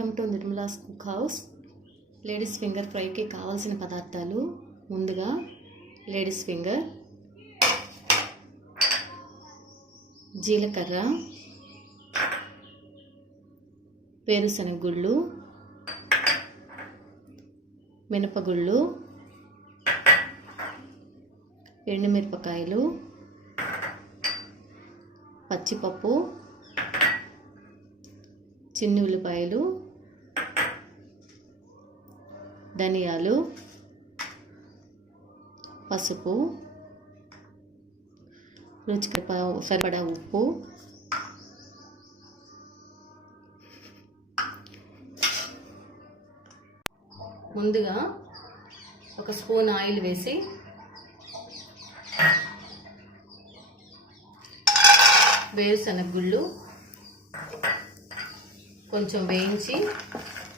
Welcome to Nirmala's cook house. Ladies finger ఫ్రైకి కావాల్సిన పదార్థాలు: ముందుగా లేడీస్ ఫింగర్, జీలకర్ర, వేరుశనగ గుళ్ళు, మినపగుళ్ళు, ఎండుమిరపకాయలు, పచ్చిపప్పు, చిన్ని ఉల్లిపాయలు, ధనియాలు, పసుపు, రుచికి సరిపడా ఉప్పు, ముందుగా ఒక స్పూన్ ఆయిల్ వేసి వేరుశనగ గుళ్ళు కొంచెం వేయించి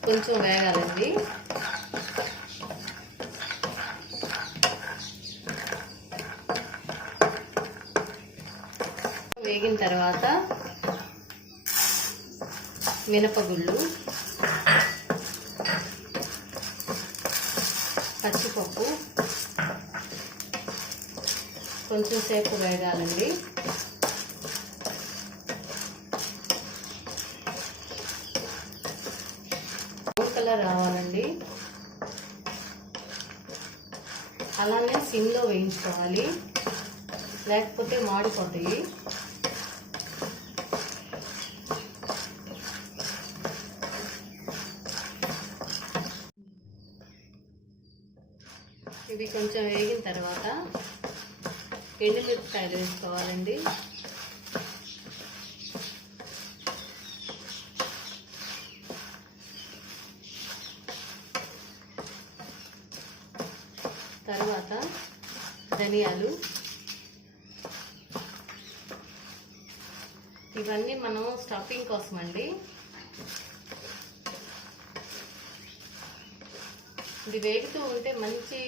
కొంచెం వేగాలండి. వేగిన తర్వాత మినపగుళ్ళు, పచ్చిపప్పు కొంచెం సేపు వేగాలండి. కలర్ రావాలండి. అలానే సిమ్లో వేయించుకోవాలి, లేకపోతే మాడిపోతాయి. ఇవి కొంచెం వేగిన తర్వాత ఎండుమిరపకాయలు వేసుకోవాలండి. తర్వాత ధనియాలు, ఇవన్నీ మనం స్టఫింగ్ కోసం అండి. ఇది వేగుతూ ఉంటే మంచి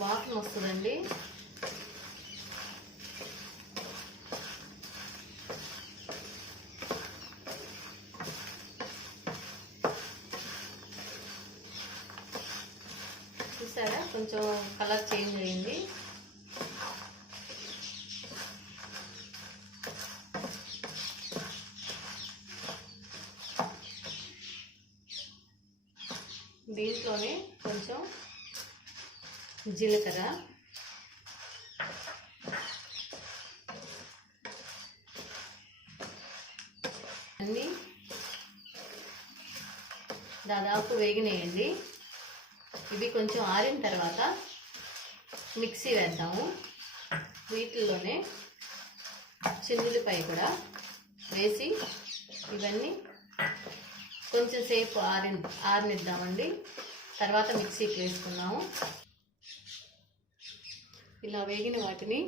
వాసన వస్తుందండి. చూసారా, కొంచెం కలర్ చేంజ్ అయింది. దీంట్లోనే కొంచెం జీలకర్ర, అన్నీ దాదాపు వేగినాయండి. ఇవి కొంచెం ఆరిన తర్వాత మిక్సీ వేద్దాము. వీటిల్లోనే చిన్నులపై కూడా వేసి ఇవన్నీ కొంచెం సేపు ఆరనిద్దామండి. తర్వాత మిక్సీకి వేసుకున్నాము. ఇలా వేగిన వాటిని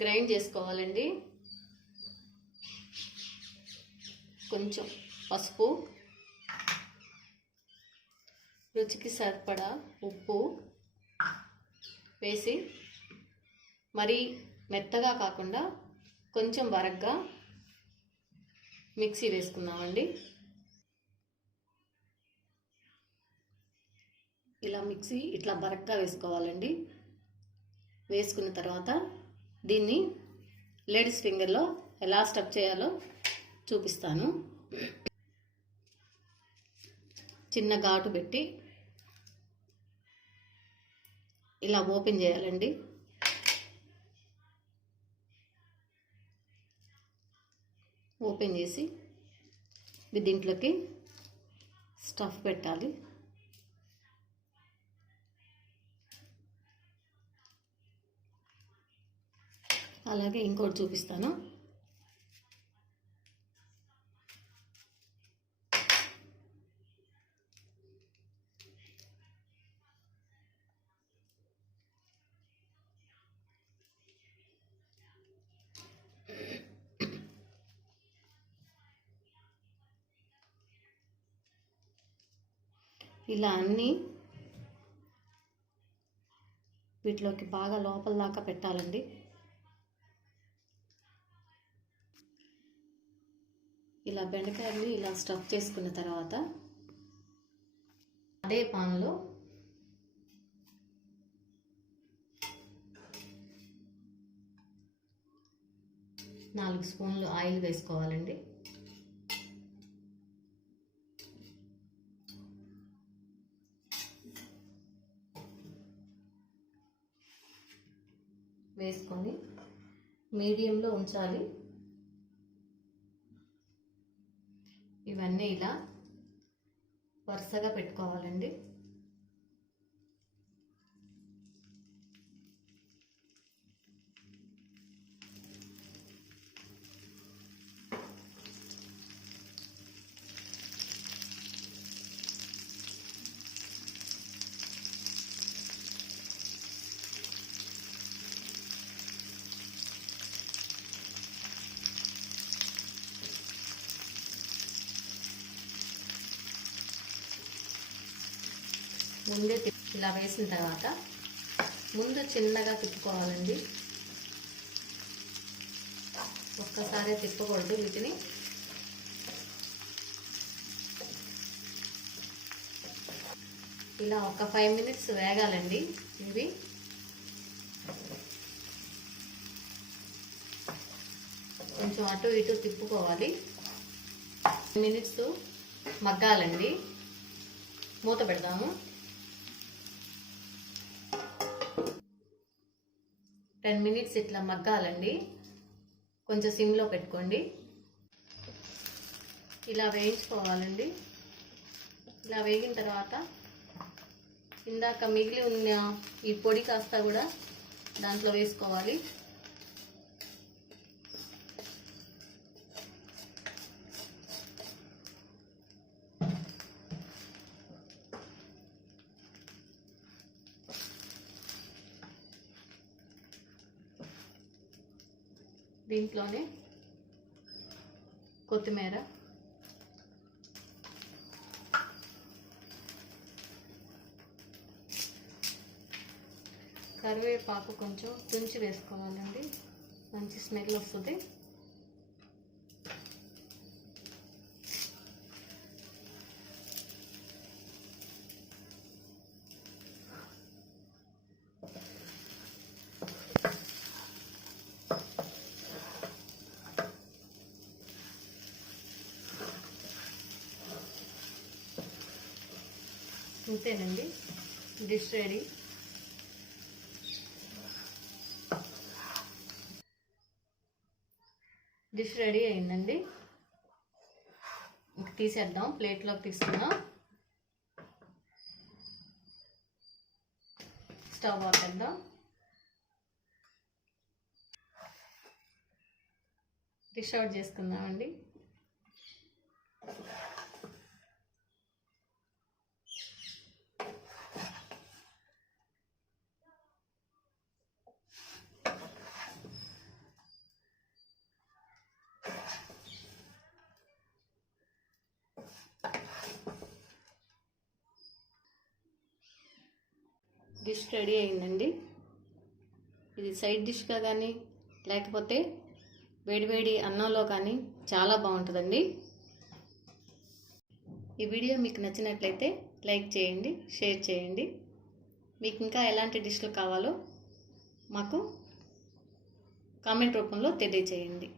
గ్రైండ్ చేసుకోవాలండి. కొంచెం పసుపు, రుచికి సరిపడా ఉప్పు వేసి మరీ మెత్తగా కాకుండా కొంచెం బరగ్గా మిక్సీ వేసుకుందామండి. ఇలా మిక్సీ ఇట్లా బరగ్గా వేసుకోవాలండి. వేసుకున్న తర్వాత దీన్ని లేడీస్ ఫింగర్లో ఎలా స్టఫ్ చేయాలో చూపిస్తాను. చిన్న ఘాటు పెట్టి ఇలా ఓపెన్ చేయాలండి. ఓపెన్ చేసి దీంట్లోకి స్టఫ్ పెట్టాలి. అలాగే ఇంకోటి చూపిస్తాను. ఇలా అన్నీ వీటిలోకి బాగా లోపల దాకా పెట్టాలండి. ఇలా బెండకాయని ఇలా స్టఫ్ చేసుకున్న తర్వాత అదే పాన్లో నాలుగు స్పూన్లు ఆయిల్ వేసుకోవాలండి. వేసుకొని మీడియంలో ఉంచాలి. ఇవన్నీ ఇలా వరుసగా పెట్టుకోవాలండి. ముందే ఇలా వేసిన తర్వాత ముందు చిన్నగా తిప్పుకోవాలండి. ఒక్కసారి తిప్పకూడదు వీటిని. ఇలా ఒక 5 మినిట్స్ వేగాలండి. ఇవి కొంచెం అటు ఇటు తిప్పుకోవాలి. 10 మినిట్స్ మగ్గాలండి. మూత పెడదాము. 10 మినిట్స్ ఇట్లా మగ్గాలండి. కొంచెం సిమ్లో పెట్టుకోండి. ఇలా వేయించుకోవాలండి. ఇలా వేగిన తర్వాత ఇందాక మిగిలి ఉన్న ఈ పొడి కాస్త కూడా దాంట్లో వేసుకోవాలి. దీంట్లోనే కొత్తిమీర, కరివేపాకు కొంచెం తుంచి వేసుకోవాలండి. మంచి స్మెల్ వస్తుంది. ఇంతేనండి, డిష్ రెడీ. డిష్ రెడీ అయిందండి. తీసేద్దాం, ప్లేట్లోకి తీసుకుందాం. స్టవ్ ఆపేద్దాం. డిష్ అవుట్ చేసుకుందామండి. డిష్ రెడీ అయిందండి. ఇది సైడ్ డిష్గా కానీ లేకపోతే వేడివేడి అన్నంలో కానీ చాలా బాగుంటుందండి. ఈ వీడియో మీకు నచ్చినట్లయితే లైక్ చేయండి, షేర్ చేయండి. మీకు ఇంకా ఎలాంటి డిష్లు కావాలో మాకు కామెంట్ రూపంలో తెలియజేయండి.